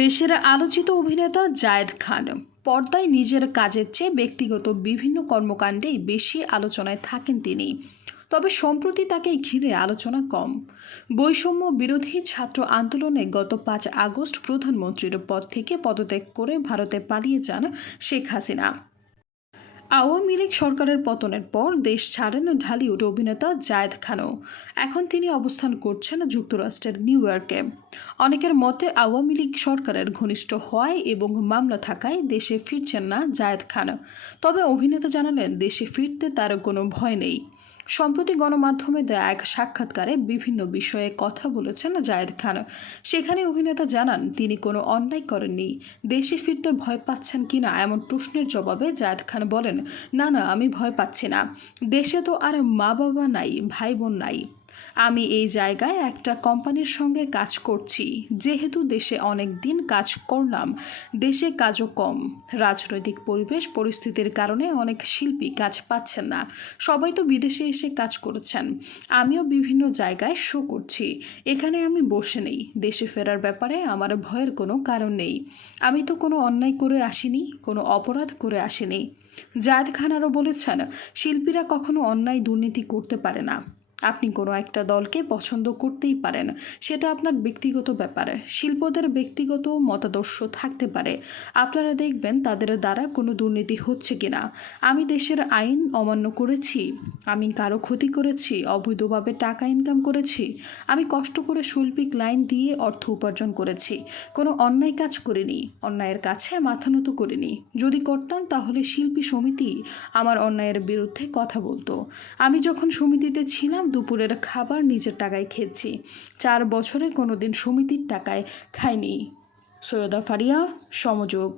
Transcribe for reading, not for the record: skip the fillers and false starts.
দেশের আলোচিত অভিনেতা জায়েদ খান পর্দায় নিজের কাজের চেয়ে ব্যক্তিগত বিভিন্ন কর্মকাণ্ডেই বেশি আলোচনায় থাকেন তিনি। তবে সম্প্রতি তাকে ঘিরে আলোচনা কম। বৈষম্য বিরোধী ছাত্র আন্দোলনে গত 5 আগস্ট প্রধানমন্ত্রীর পদ থেকে পদত্যাগ করে ভারতে পালিয়ে যান শেখ হাসিনা। আওয়ামী লীগ সরকারের পতনের পর দেশ ছাড়েন ঢালিউড অভিনেতা জায়েদ খানও। এখন তিনি অবস্থান করছেন যুক্তরাষ্ট্রের নিউ ইয়র্কে। অনেকের মতে আওয়ামী লীগ সরকারের ঘনিষ্ঠ হওয়ায় এবং মামলা থাকায় দেশে ফিরছেন না জায়েদ খান। তবে অভিনেতা জানালেন দেশে ফিরতে তার কোনো ভয় নেই। সম্প্রতি গণমাধ্যমে দেয়া এক সাক্ষাৎকারে বিভিন্ন বিষয়ে কথা বলেছেন জায়েদ খান। সেখানে অভিনেতা জানান তিনি কোনো অন্যায় করেননি। দেশে ফিরতে ভয় পাচ্ছেন কিনা এমন প্রশ্নের জবাবে জায়েদ খান বলেন, না না, আমি ভয় পাচ্ছি না। দেশে তো আর মা বাবা নাই, ভাই বোন নাই। আমি এই জায়গায় একটা কোম্পানির সঙ্গে কাজ করছি, যেহেতু দেশে অনেক দিন কাজ করলাম। দেশে কাজও কম। রাজনৈতিক পরিস্থিতির কারণে অনেক শিল্পী কাজ পাচ্ছেন না। সবাই তো বিদেশে এসে কাজ করেছেন। আমিও বিভিন্ন জায়গায় শো করছি। এখানে আমি বসে নেই। দেশে ফেরার ব্যাপারে আমার ভয়ের কোনো কারণ নেই। আমি তো কোনো অন্যায় করে আসিনি, কোনো অপরাধ করে আসিনি। জায়েদ খান আরও বলেছেন, শিল্পীরা কখনো অন্যায় দুর্নীতি করতে পারে না। আপনি কোনো একটা দলকে পছন্দ করতেই পারেন, সেটা আপনার ব্যক্তিগত ব্যাপার। শিল্পদের ব্যক্তিগত মতাদর্শ থাকতে পারে। আপনারা দেখবেন তাদের দ্বারা কোনো দুর্নীতি হচ্ছে কিনা। আমি দেশের আইন অমান্য করেছি? আমি কারো ক্ষতি করেছি? অবৈধভাবে টাকা ইনকাম করেছি? আমি কষ্ট করে শৈল্পিক লাইন দিয়ে অর্থ উপার্জন করেছি। কোনো অন্যায় কাজ করিনি, অন্যায়ের কাছে মাথা নত করিনি। যদি করতাম তাহলে শিল্পী সমিতি আমার অন্যায়ের বিরুদ্ধে কথা বলতো। আমি যখন সমিতিতে ছিলাম দুপুরের খাবার নিজের টাকায় খেয়েছি। 4 বছরে কোনোদিন সমিতির টাকায় খাইনি। সৈয়দা ফারিয়া, সমযোগ।